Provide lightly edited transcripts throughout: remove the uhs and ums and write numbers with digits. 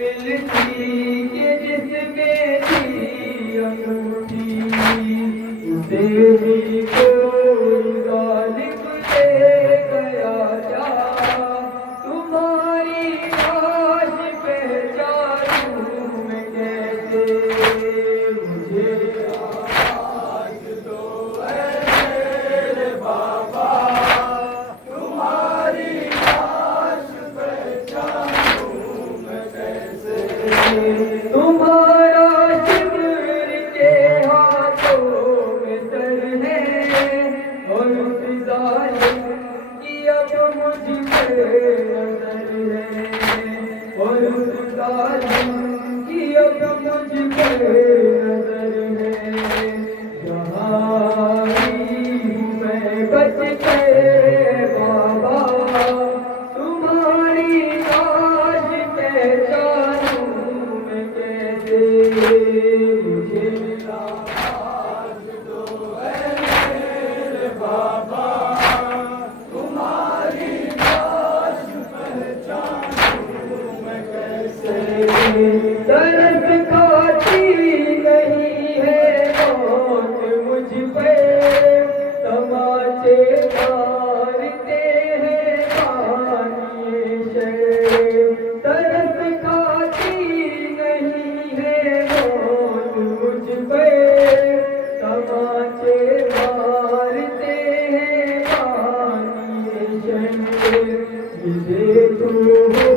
मिलती कि जिसमें थी अनूठी, उसे ही कोई गालिब ले गया जा। तुम्हारी लाश पहचानूं मैं कैसे, मुझे आवाज़ दो ऐ मेरे बाबा, तुम्हारी लाश पहचानूं मैं कैसे। तुम्हारा शिविर के हाथों में सर है, और उस जालिम की अब मुझ पे नजर है, और उस जालिम की अब मुझ पे नजर है। यहाँ ही हूँ मैं बच के बाबा, तुम्हारी लाश पहचानूं मैं कैसे, मुझे आवाज़ दो ऐ मेरे बाबा, तुम्हारी लाश पहचानूं मैं कैसे। तरस खाती नहीं है मौत मुझ पे, तमाचे मारते हैं मानिए शे। तरस खाती नहीं है मौत मुझ पे, तमाचे मारते हैं मानिए शे। मुझे तो हो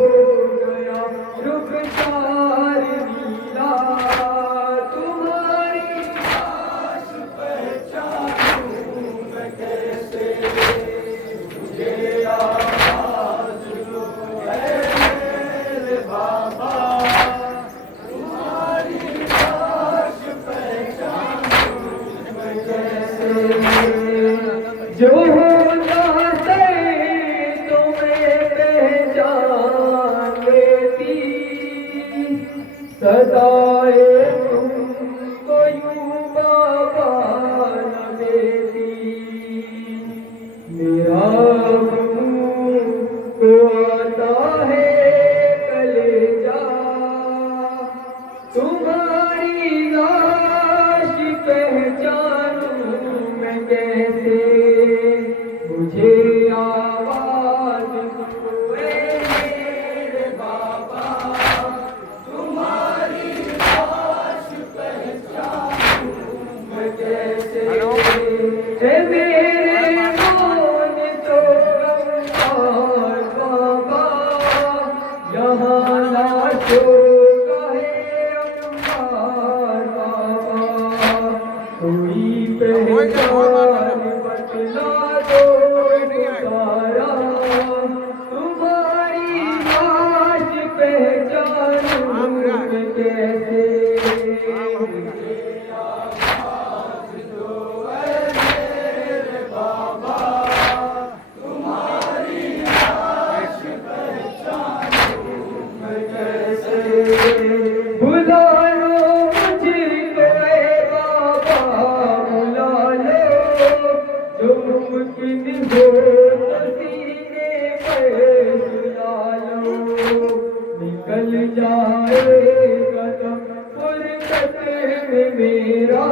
गया रुखसार नीला, तुम्हारी लाश पहचानूं मैं कैसे, मुझे आवाज़ दो ऐ मेरे बाबा, तुम्हारी लाश पहचानूं मैं कैसे। जो होता से तुम्हें पहचान लेती, सदाए तुमको यूं बाबा न देती। मेरा मुँह को आता है कलेजा, तुम्हारी लाश पहचानूं मैं कैसे, मुझे आवाज़ दो ऐ मेरे बाबा, तुम्हारी लाश पहचानूं मैं कैसे। हे मेरे मौन तो गमखार बाबा, यहाँ लाशों का है अंबार बाबा, कोई पहचान बतला दो तारा, तुम्हारी लाश पहचानूं मैं कैसे, मुझे आवाज़ दो ऐ मेरे बाबा, तुम्हारी लाश पहचानूं मैं कैसे। बुला लो मुझको ऐ बाबा, बुला लो, जो मुमकिन हो तो सीने पे सुला लो। निकल जाए कदम फुर्सत में मेरा,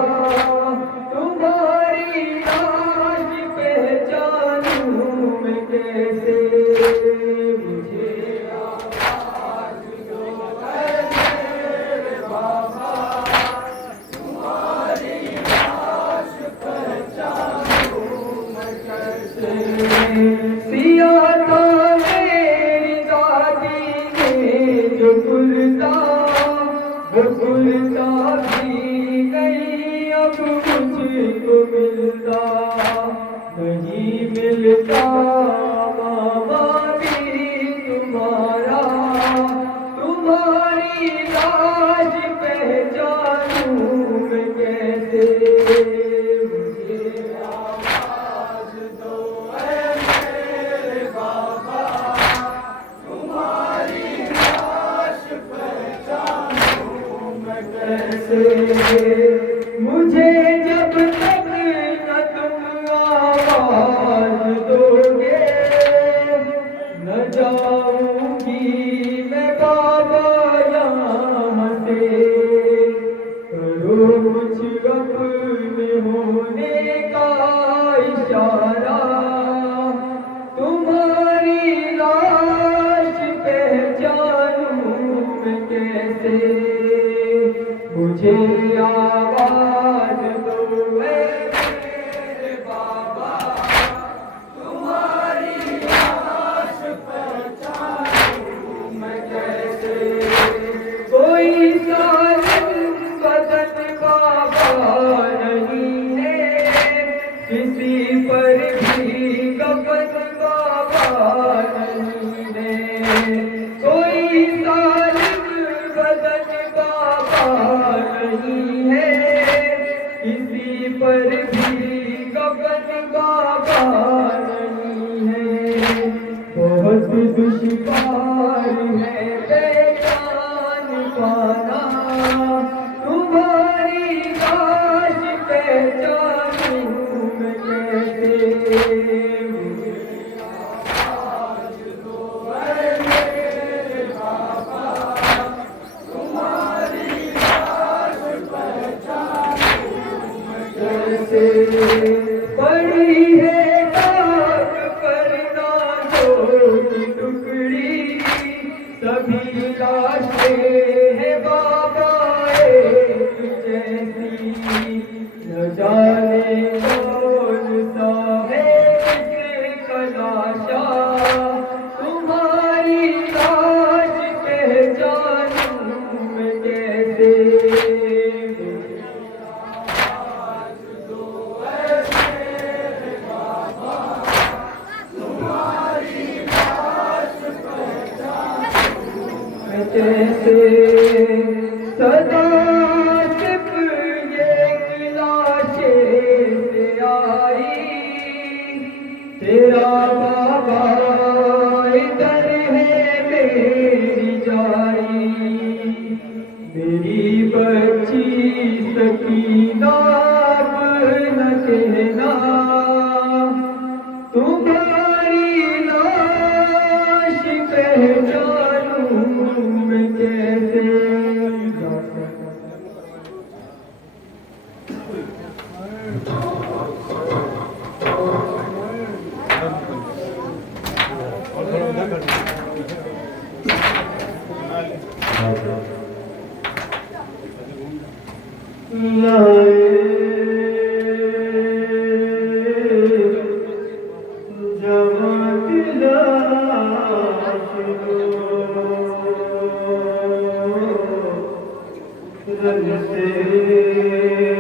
तुम्हारी लाश पहचानूं मैं कैसे, मुझे आवाज़ दो ऐ मेरे बाबा, तुम्हारी लाश पहचानूं मैं कैसे। सिया था मेरी दादी ने जो कुर्ता, वो कुर्ता भी नहीं अब मुझको मिलता, नहीं मिलता बाबा भी तुम्हारा, तुम्हारी लाश पहचानूं मैं कैसे, मुझे आवाज़ दो ऐ मेरे बाबा, तुम्हारी लाश पहचानूं मैं कैसे। मुझे जब तक न तुम आवाज़ दोगे, न जाऊंगी मैं बाबा कैसे मुझे आवाज दो ऐ मेरे बाबा तुम्हारी आवाज पहचानूं मैं कैसे कोई सालन बदन बाबा नहीं है किसी पर भी गबन बाबा नहीं है कोई सालन बदन बाबा नहीं है किसी पर भी गबन बाबा नहीं है बहुत दुश्वार है पहचान पाना तुम्हारी लाश पहचानूं मैं कैसे आवाज दो ऐ मेरे बाबा तुम्हारी लाश पहचानूं मैं कैसे पड़ी है डाक पर नाज़ों की टुकड़ी सभी लाशें हैं बाबा एक जैसी न जाने कौन सा है किसका लाशा तुम्हारी लाश पहचानूं मैं कैसे आवाज दो ऐ मेरे बाबा तुम्हारी लाश पहचानूं मैं कैसे सदा सिर्फ ये लाशें से आई तेरा बाबा इधर है मेरी जाई मेरी बच्ची सकीना न कहना तुम्हारी लाश पहचानूं मैं कैसे से